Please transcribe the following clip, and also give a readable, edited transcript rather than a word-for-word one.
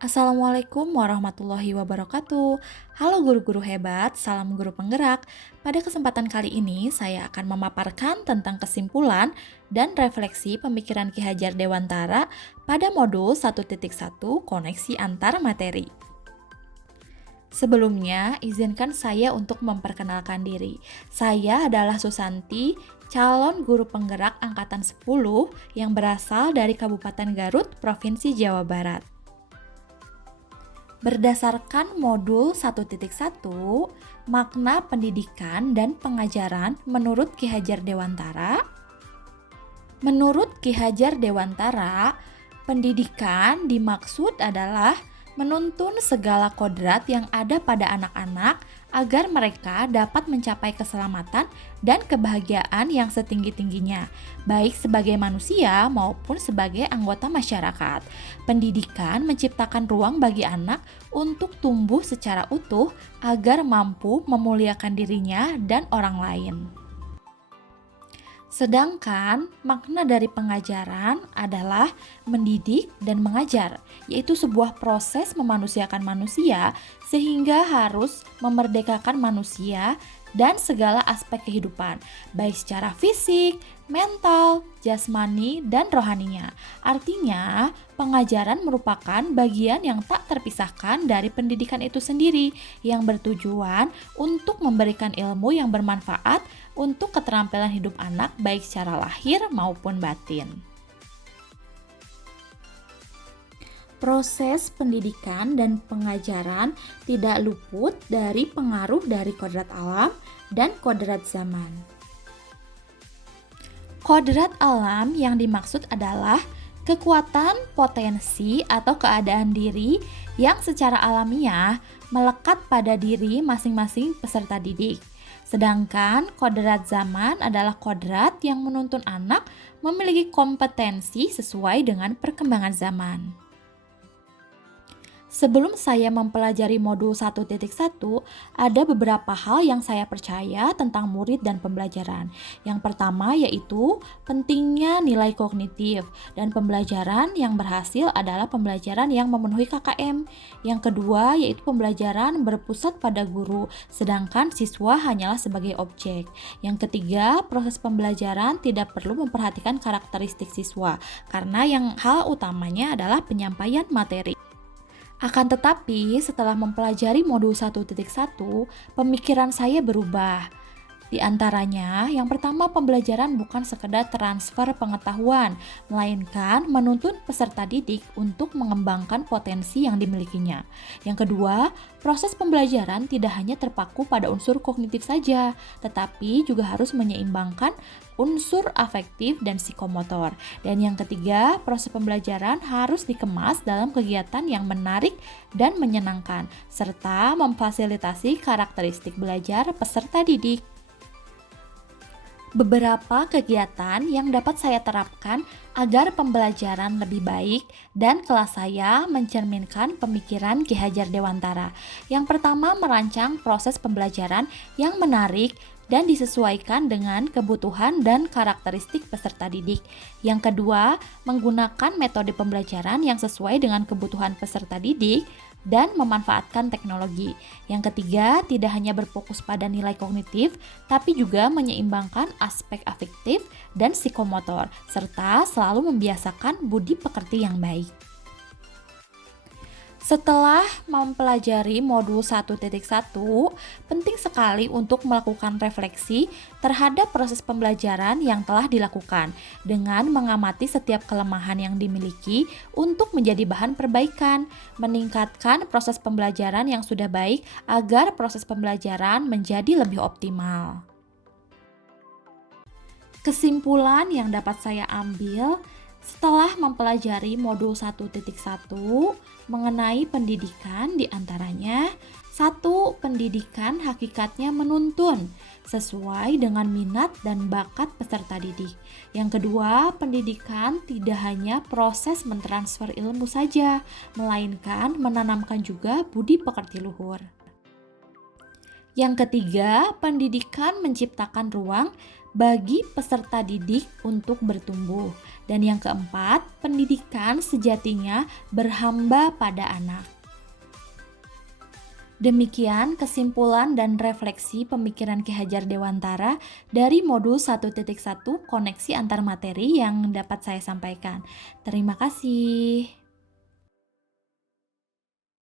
Assalamualaikum warahmatullahi wabarakatuh. Halo guru-guru hebat, salam guru penggerak. Pada kesempatan kali ini, saya akan memaparkan tentang kesimpulan dan refleksi pemikiran Ki Hajar Dewantara pada modul 1.1 koneksi antar materi. Sebelumnya, izinkan saya untuk memperkenalkan diri. Saya adalah Susanti, calon guru penggerak angkatan 10 yang berasal dari Kabupaten Garut, Provinsi Jawa Barat. Berdasarkan modul 1.1, makna pendidikan dan pengajaran menurut Ki Hajar Dewantara. Menurut Ki Hajar Dewantara, pendidikan dimaksud adalah menuntun segala kodrat yang ada pada anak-anak agar mereka dapat mencapai keselamatan dan kebahagiaan yang setinggi-tingginya, baik sebagai manusia maupun sebagai anggota masyarakat. Pendidikan menciptakan ruang bagi anak untuk tumbuh secara utuh agar mampu memuliakan dirinya dan orang lain. Sedangkan makna dari pengajaran adalah mendidik dan mengajar, yaitu sebuah proses memanusiakan manusia sehingga harus memerdekakan manusia dan segala aspek kehidupan, baik secara fisik, mental, jasmani, dan rohaninya. Artinya, pengajaran merupakan bagian yang tak terpisahkan dari pendidikan itu sendiri, yang bertujuan untuk memberikan ilmu yang bermanfaat untuk keterampilan hidup anak baik secara lahir maupun batin. Proses pendidikan dan pengajaran tidak luput dari pengaruh dari kodrat alam dan kodrat zaman. Kodrat alam yang dimaksud adalah kekuatan, potensi, atau keadaan diri yang secara alamiah melekat pada diri masing-masing peserta didik. Sedangkan kodrat zaman adalah kodrat yang menuntun anak memiliki kompetensi sesuai dengan perkembangan zaman. Sebelum saya mempelajari modul 1.1, ada beberapa hal yang saya percaya tentang murid dan pembelajaran. Yang pertama yaitu pentingnya nilai kognitif, dan pembelajaran yang berhasil adalah pembelajaran yang memenuhi KKM. Yang kedua yaitu pembelajaran berpusat pada guru, sedangkan siswa hanyalah sebagai objek. Yang ketiga, proses pembelajaran tidak perlu memperhatikan karakteristik siswa, karena yang hal utamanya adalah penyampaian materi. Akan tetapi, setelah mempelajari modul 1.1, pemikiran saya berubah. Di antaranya, yang pertama, pembelajaran bukan sekedar transfer pengetahuan, melainkan menuntun peserta didik untuk mengembangkan potensi yang dimilikinya. Yang kedua, proses pembelajaran tidak hanya terpaku pada unsur kognitif saja, tetapi juga harus menyeimbangkan unsur afektif dan psikomotor. Dan yang ketiga, proses pembelajaran harus dikemas dalam kegiatan yang menarik dan menyenangkan, serta memfasilitasi karakteristik belajar peserta didik. Beberapa kegiatan yang dapat saya terapkan agar pembelajaran lebih baik dan kelas saya mencerminkan pemikiran Ki Hajar Dewantara. Yang pertama, merancang proses pembelajaran yang menarik dan disesuaikan dengan kebutuhan dan karakteristik peserta didik. Yang kedua, menggunakan metode pembelajaran yang sesuai dengan kebutuhan peserta didik dan memanfaatkan teknologi. Yang ketiga, tidak hanya berfokus pada nilai kognitif, tapi juga menyeimbangkan aspek afektif dan psikomotor, serta selalu membiasakan budi pekerti yang baik. Setelah mempelajari modul 1.1, penting sekali untuk melakukan refleksi terhadap proses pembelajaran yang telah dilakukan dengan mengamati setiap kelemahan yang dimiliki untuk menjadi bahan perbaikan, meningkatkan proses pembelajaran yang sudah baik agar proses pembelajaran menjadi lebih optimal. Kesimpulan yang dapat saya ambil setelah mempelajari modul 1.1 mengenai pendidikan, diantaranya 1. Pendidikan hakikatnya menuntun sesuai dengan minat dan bakat peserta didik. Yang kedua, pendidikan tidak hanya proses mentransfer ilmu saja, melainkan menanamkan juga budi pekerti luhur. Yang ketiga, pendidikan menciptakan ruang bagi peserta didik untuk bertumbuh. Dan yang keempat, pendidikan sejatinya berhamba pada anak. Demikian kesimpulan dan refleksi pemikiran Ki Hajar Dewantara dari modul 1.1 koneksi antar materi yang dapat saya sampaikan. Terima kasih.